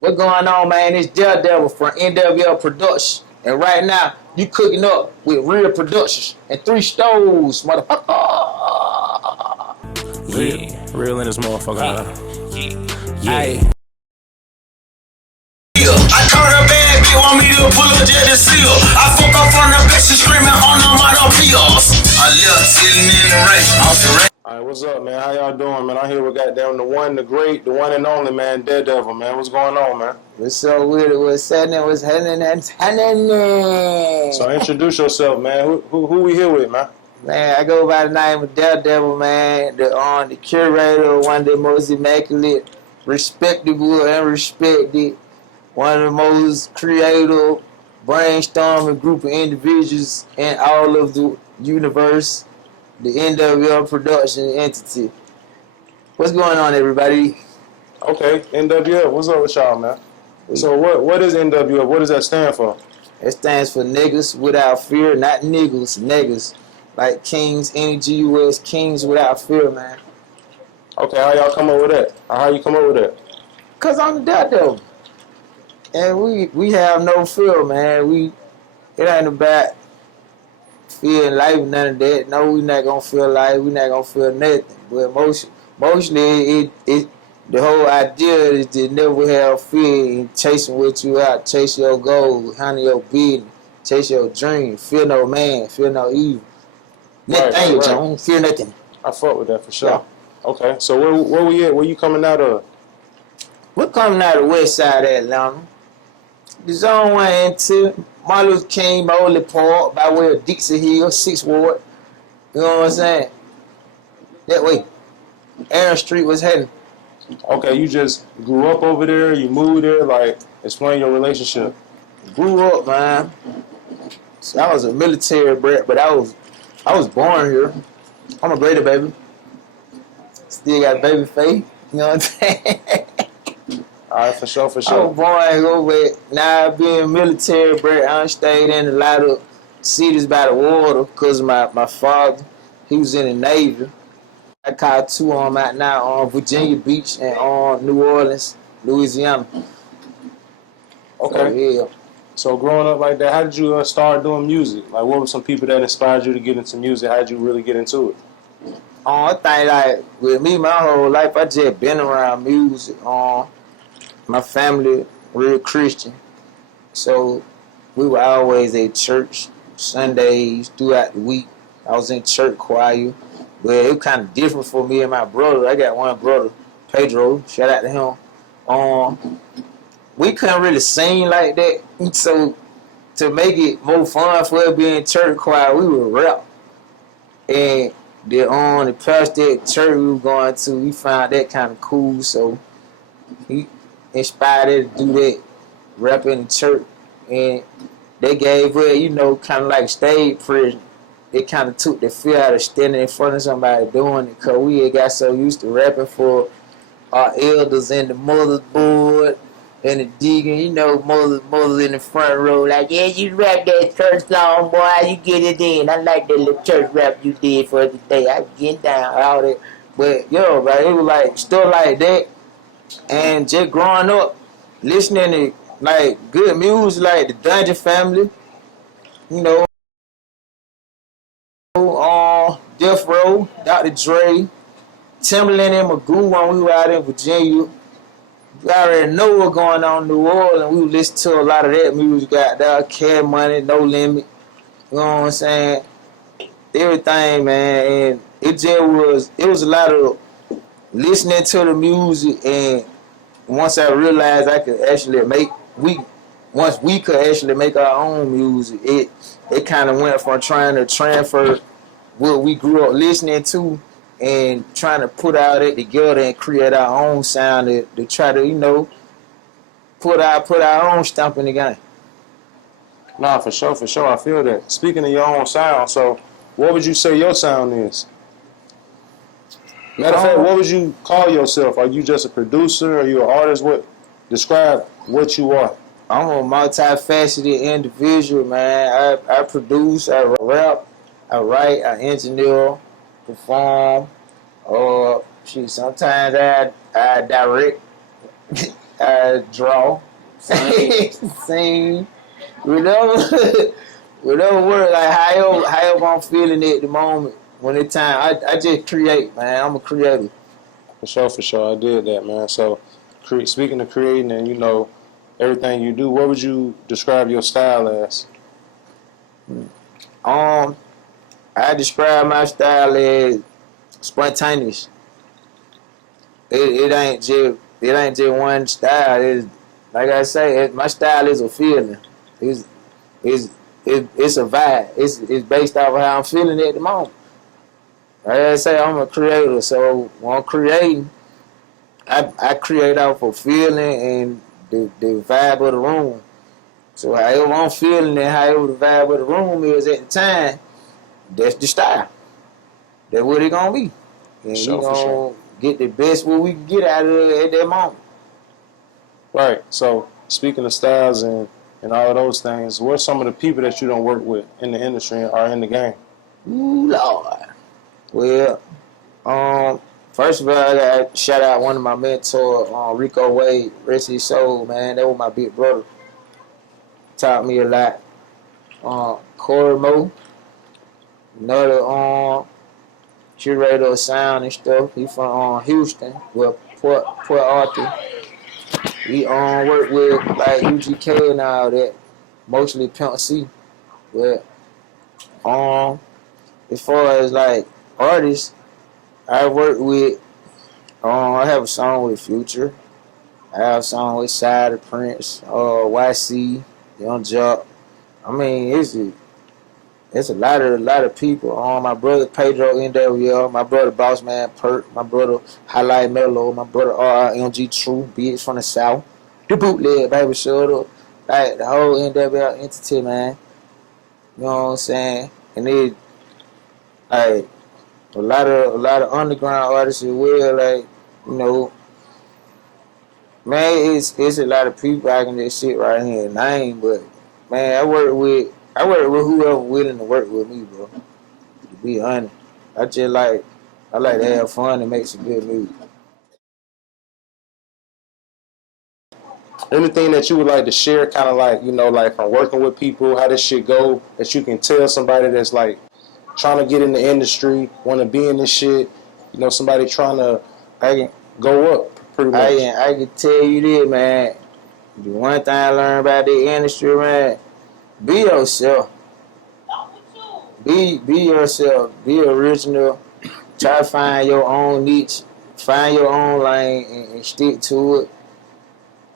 What's going on, man? It's Daredevil from NWF Productions. And right now, you cooking up with Real Productions and 3 stoves, motherfucker. Real in this motherfucker. Hey. I caught a bad bitch, want me to pull up just to seal. I fuck up on the bitch screaming on them on pills. I left sitting in the rain, off the rain. Alright, what's up, man? How y'all doing, man? I'm here with goddamn the one, the great, the one and only, man, Daredevil, man. What's going on, man? What's up with it? What's happening? What's happening? So introduce yourself, man. Who we here with, man? Man, I go by the name of Daredevil, man. The curator, one of the most immaculate, respectable, and respected, one of the most creative, brainstorming group of individuals in all of the universe, the NWF Production entity. What's going on, everybody? Okay, NWF. What's up with y'all, man? So what is NWF? What does that stand for? It stands for Niggas Without Fear, not niggas, niggas. Like Kings, NGUS, Kings Without Fear, man. Okay, how y'all come up with that? How you come up with that? Cause I'm the Daredevil. And we have no fear, man. It ain't about feeling life, none of that. No, we not gonna feel life. We not gonna feel nothing. But mostly, the whole idea is to never have fear and chasing what you out, chase your goal, handle your business, chase your dream. Fear no man, fear no evil. Nothing, Right. Jones. Fear nothing. I fuck with that for sure. Yeah. Okay, so where we at? Where you coming out of? We're coming out of Westside Atlanta. The zone 1 and 2, Martin Luther King, Bowley Park, by way of Dixie Hill, 6th Ward. You know what I'm saying? That way. Aaron Street was heading. Okay, you just grew up over there. You moved there. Like, explain your relationship. Grew up, man. So I was a military brat, but I was born here. I'm a greater baby. Still got baby face. You know what I'm saying? All right, for sure, for I sure. was born here, but now being military brat, I stayed in a lot of cities by the water because my father, he was in the Navy. I caught 2 of them out now on Virginia Beach and on New Orleans, Louisiana. Okay. So, yeah. So growing up like that, how did you start doing music? Like, what were some people that inspired you to get into music? How did you really get into it? I think like with me, my whole life, I just been around music. My family real Christian, so we were always at church Sundays throughout the week. I was in church choir, but it was kind of different for me and my brother. I got one brother, Pedro. Shout out to him. We couldn't really sing like that, so to make it more fun for us being church choir, we would rap. And the pastor at church we were going to, we found that kind of cool, so he inspired us to do that, rap in the church. And they gave us, kind of like stage prison. It kind of took the fear out of standing in front of somebody doing it, because we had got so used to rapping for our elders and the mother's board and the deacon, mother in the front row, like, yeah, you rap that church song, boy, you get it in. I like that little church rap you did for the day. I get down, all that. But, right, it was like, stuff like that. And just growing up, listening to, like, good music, like the Dungeon Family, Death Row, Dr. Dre, Timberland and Magoo when we were out in Virginia. We already know what's going on in New Orleans. We would listen to a lot of that music out there. Cash Money, No Limit. You know what I'm saying? Everything, man. And it was a lot of listening to the music, and once I realized I could actually once we could actually make our own music, it kind of went from trying to transfer what we grew up listening to and trying to put all that together and create our own sound to try to, put our own stamp in the game. Nah, for sure, for sure. I feel that. Speaking of your own sound, so what would you say your sound is? Matter of fact, what would you call yourself? Are you just a producer? Are you an artist? Describe what you are. I'm a multifaceted individual, man. I produce, I rap, I write, I engineer, perform. Sometimes I direct. I draw, sing, whatever, whatever word, like however I'm feeling it at the moment. When it's time, I just create, man. I'm a creator. For sure. I did that, man. So, speaking of creating and, you know, everything you do, what would you describe your style as? I describe my style as spontaneous. It ain't just one style. It's, like I say, my style is a feeling. It's it's it's a vibe. It's based off of how I'm feeling at the moment. Like I say, I'm a creator, so when I'm creating, I create off of feeling and the vibe of the room. So however I'm feeling and however the vibe of the room is at the time, that's the style. That's what it gonna be. And Sure, we for gonna sure. get the best what we can get out of it at that moment. Right. So, speaking of styles and all of those things, what are some of the people that you don't work with in the industry or in the game? Ooh Lord. Well, first of all, I got to shout out one of my mentors, Rico Wade, rest his soul, man. That was my big brother. Taught me a lot. Corey Moe, another curator of sound and stuff. He from Houston, well, Port Arthur. He worked with like UGK and all that, mostly Pimp C. But as far as like artists, I work with. I have a song with Future. I have a song with Side of Prince, YC, Young Jock. I mean, it's a lot of people. My brother Pedro NWF, my brother Bossman Perk, my brother Highlight Mellow, my brother RMG True, Bitch from the South, the bootleg baby shut up, like the whole NWF entity, man. You know what I'm saying? And it like a lot of underground artists as well, like, you know. Man, it's a lot of people I can just sit right here and name, but man, I work with whoever willing to work with me, bro. To be honest, I like to have fun and make some good music. Anything that you would like to share, kind of like, you know, like from working with people, how this shit go, that you can tell somebody that's like trying to get in the industry, want to be in this shit, you know, somebody trying to I can go up, pretty much. I can tell you this, man. The one thing I learned about the industry, man, be yourself. Be yourself. Be original. Try to find your own niche. Find your own lane and stick to it.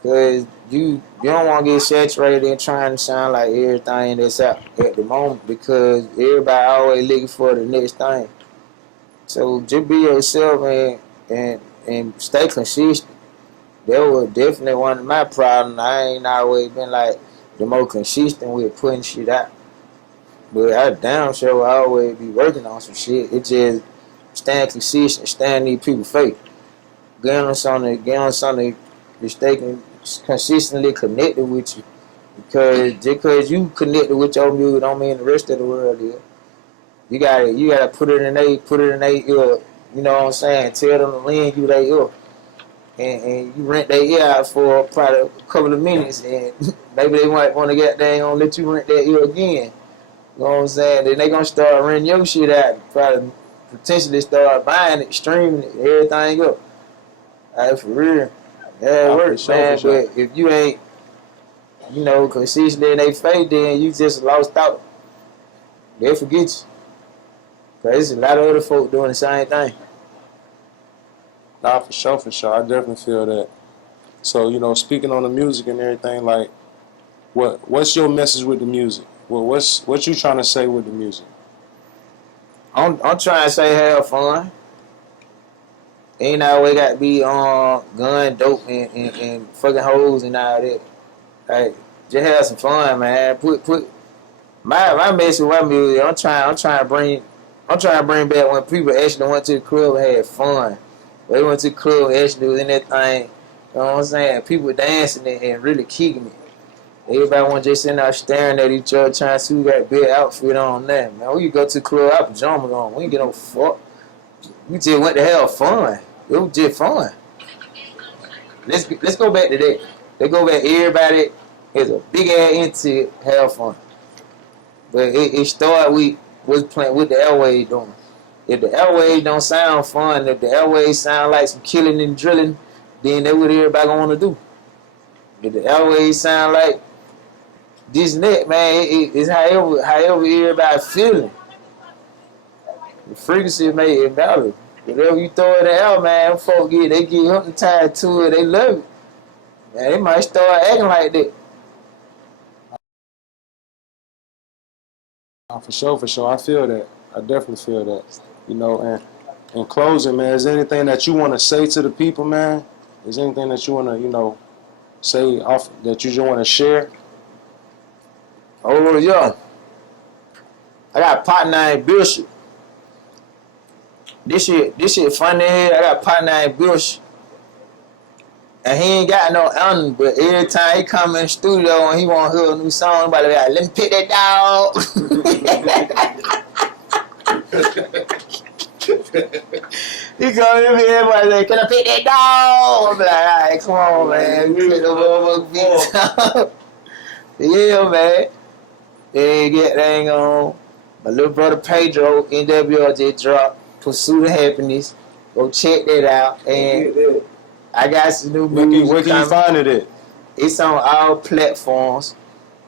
Cause you don't want to get saturated in trying to sound like everything that's out at the moment, because everybody always looking for the next thing. So just be yourself and stay consistent. That was definitely one of my problems. I ain't always been like the most consistent with putting shit out. But I damn sure will always be working on some shit. It just staying consistent, staying in these people's faith. Get on something that's they can consistently connected with you. Because just because you connected with your music don't mean the rest of the world is. You gotta put it in their ear. You know what I'm saying? Tell them to lend you their ear. And you rent their ear out for probably a couple of minutes, and maybe they might want to get there and gonna let you rent their ear again. You know what I'm saying? Then they gonna start renting your shit out. Probably potentially start buying it, streaming it, everything up. Like, for real. Yeah, it works, man. Sure. But if you ain't, you know, consistently in their faith, then you just lost out. They'll forget you. Cause there's a lot of other folk doing the same thing. Nah, for sure. I definitely feel that. So, you know, speaking on the music and everything, like, what's your message with the music? Well, what you trying to say with the music? I'm trying to say have fun. Ain't always got to be gun, dope, and fucking hoes and all that. Like, just have some fun, man. Put my message with my music. I'm trying to bring back when people actually went to the club and had fun. They went to the club and actually was in that thing. You know what I'm saying? People dancing and really kicking it. Everybody want just sitting out staring at each other, trying to see who got a big outfit on that, man. We go to the club, our pajamas on. We ain't get no fuck. We just went to have fun. It was just fun. let's go back to that. Let's go back. Everybody is a big ass into it, have fun. But it started with was playing with the airways doing. If the airways don't sound fun, if the airways sound like some killing and drilling, then that's what everybody gonna want to do. If the airways sound like this and that, man, it's however everybody feeling. The frequency made it matter. Whatever you throw in the air, man, folks they get hypnotized to it, they love it. Man, they might start acting like that. For sure. I feel that. I definitely feel that. You know, and in closing, man, is there anything that you want to say to the people, man? Is there anything that you want to, you know, say off that you just want to share? Oh, yeah. I got a partner named Bishop. This shit funny here. I got a partner named Bishop. And he ain't got no album, but every time he come in the studio and he want to hear a new song, somebody be like, let me pick that dog. He come in here, everybody like, can I pick that dog? I'm like, all right, come on, man. Pick the motherfucking beats out. Yeah, man. They on. My little brother Pedro, NWF just dropped Pursuit of Happiness. Go check that out. And I got some new music. Where can you find it at? It's on all platforms.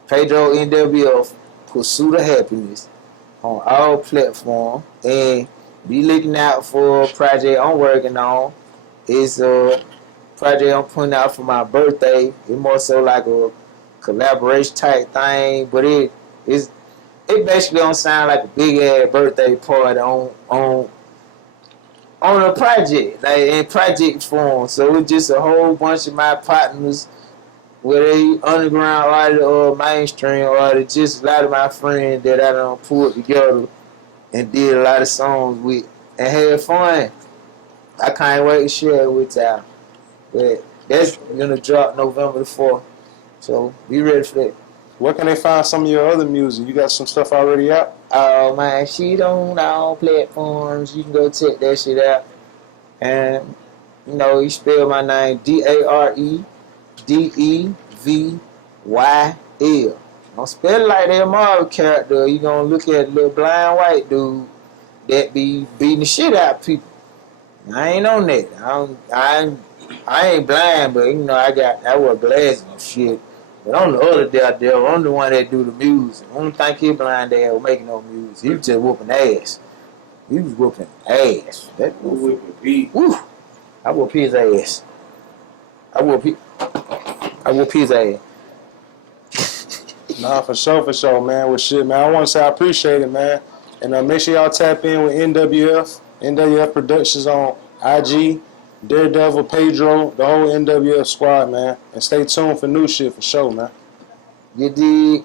Pedro NWF, Pursuit of Happiness, on all platforms. And be looking out for a project I'm working on. It's a project I'm putting out for my birthday. It's more so like a collaboration type thing, but it basically don't sound like a big ass birthday party on a project, like in project form. So it's just a whole bunch of my partners, whether they underground artists or mainstream artists, just a lot of my friends that I done pulled together and did a lot of songs with and had fun. I can't wait to share it with y'all. But that's gonna drop November the 4th. So be ready for that. Where can they find some of your other music? You got some stuff already out? Oh man, shit on all platforms. You can go check that shit out. And you know, you spell my name Daredevyl. Don't spell it like that Marvel character. You gonna look at a little blind white dude that be beating the shit out of people. I ain't on that. I ain't blind, but you know I wear glasses and shit. But I'm the other Daredevil. I'm the one that do the music. I don't think he blind there was making no music. He was just whooping ass. He was whooping ass. That whooping beat. Woo! I whoop his ass. I whoop his ass. Nah, for sure, man. Well, shit, man. I want to say I appreciate it, man. And make sure y'all tap in with NWF Productions on IG, Daredevil, Pedro, the whole NWF squad, man. And stay tuned for new shit for sure, man. You dig?